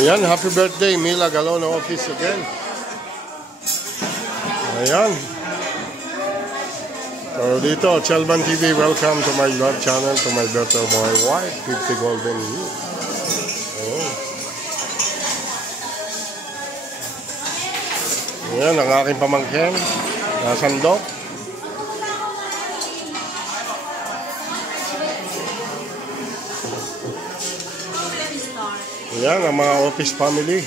Ayan, happy birthday, Mila Galona office again. Ayan. So dito, Chelban TV, welcome to my vlog channel, to my daughter, my wife, 50 golden years. Ayan, ang aking pamangkin, nasandok. Ayan, ang mga office family.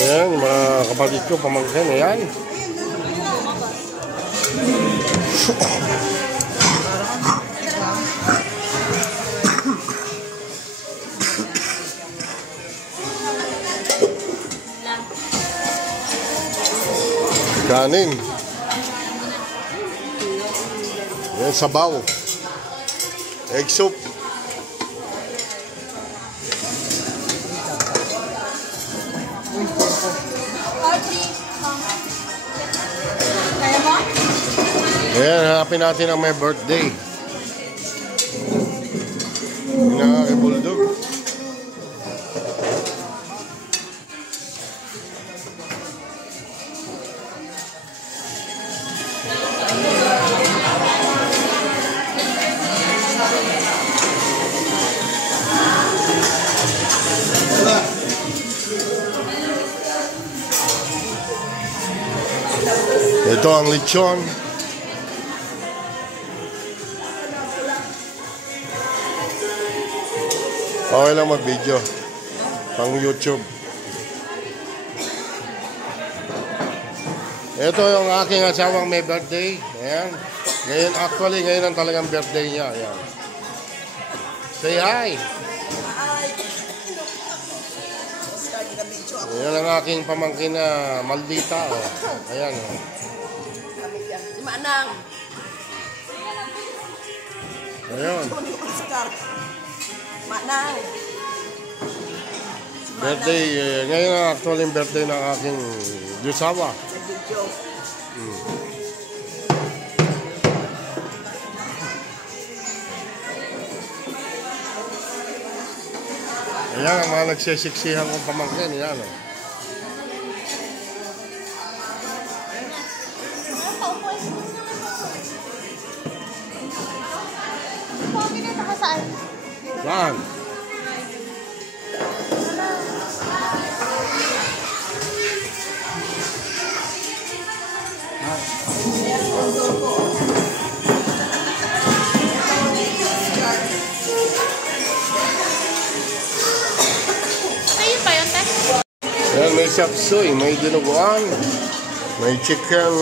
Ayan, mga kapatid ko, pamangkin, ayan. Kanin. Ayan, sabaw. Egg soup. Ayan, hanapin natin ang may birthday. Nakakibulldog. Ito ang lechon. Okay lang mag-video. Pang YouTube. Ito yung aking asawang may birthday. Ayan. Ngayon, actually, ngayon ang talagang birthday niya. Ayan. Say hi. Ayan ang aking pamangkin na Maldita. Oh. Ayan. Oh. Manang. Ayun. Manang. Birthday, ngayon ang actually birthday ng aking Diyosawa. Ayan ang mga nagsisiksihan kong pamangkin. Ayan o. Saan? Ayan, may sapsoy, may dinuguan, may chicken.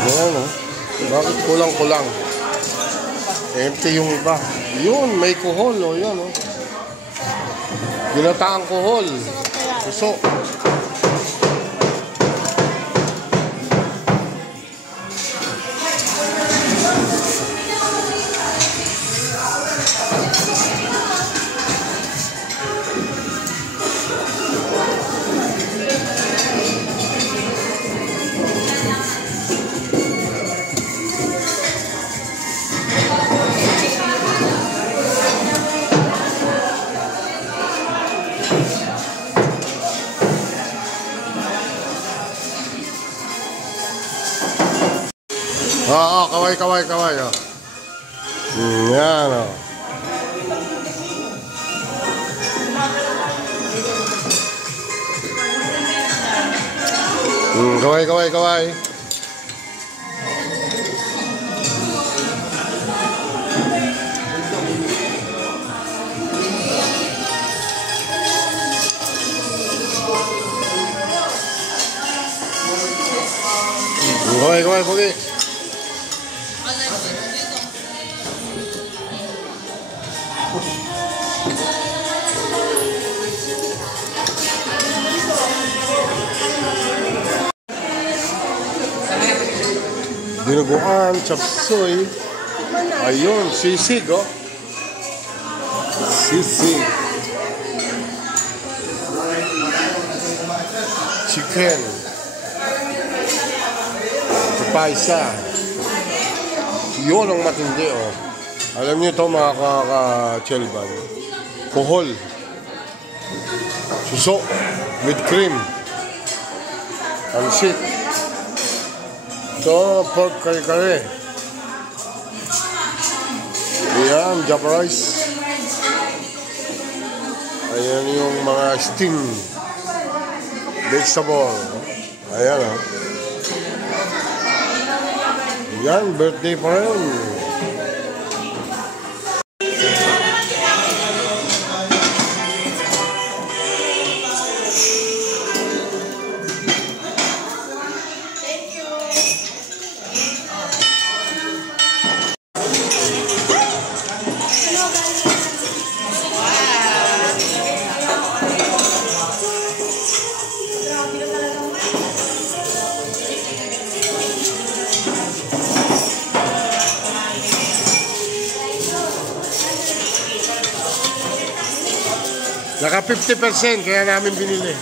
Ayan o. Bakit kulang-kulang? Empty yung iba. Yun, may kuhol o. Yun o. Ginataang kuhol. Puso. Kaway. Oh. Yan o. Kaway. Kaway, Pogi. Dinuguan, chapsoy. Ayun, sisig, oh. Sisig. Chicken. Paisa. Yun ang matindi, oh. Alam niyo ito, mga kaka-chelban. Kohol. Suso. With cream. Pansit. Ito, pork kare-kare. Ayan, japa rice. Ayan yung mga steam vegetable. Ayan, oh. Yan, birthday pa rin. Naka 50% kaya namin binili. Hindi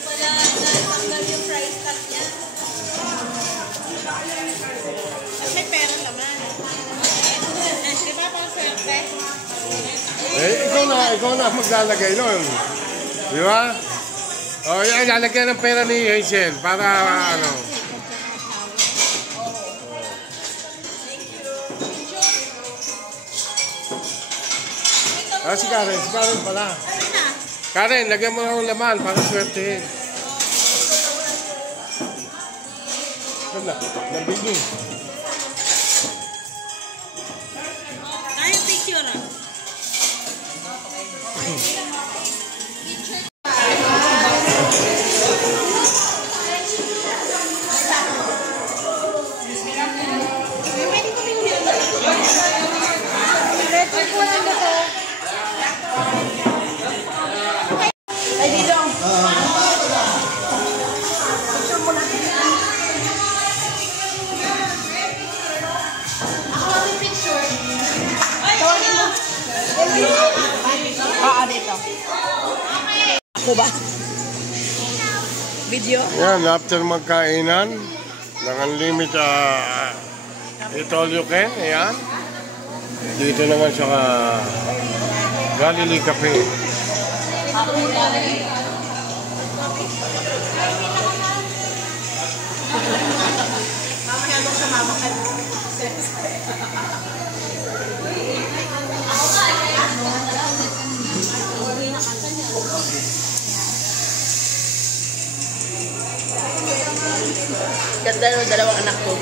pala natanggal yung price tag niya. At may pera naman. Di ba pang swerte? Ikaw na maglalagay nun. Di ba? O, yan, lalagyan ng pera ni Hazel para ano. Si Karen pala. Karen, lagyan mo ng laman para swertehin. Wala, nabigay. Tayo picture ah. Dito. Ako ba? Video? Yan, after magkainan, naka-limit eat all you can, ayan. Dito naman sa Galilee Cafe. Mamaya mo siya mamakan. Ganda ng dalawang anak ko.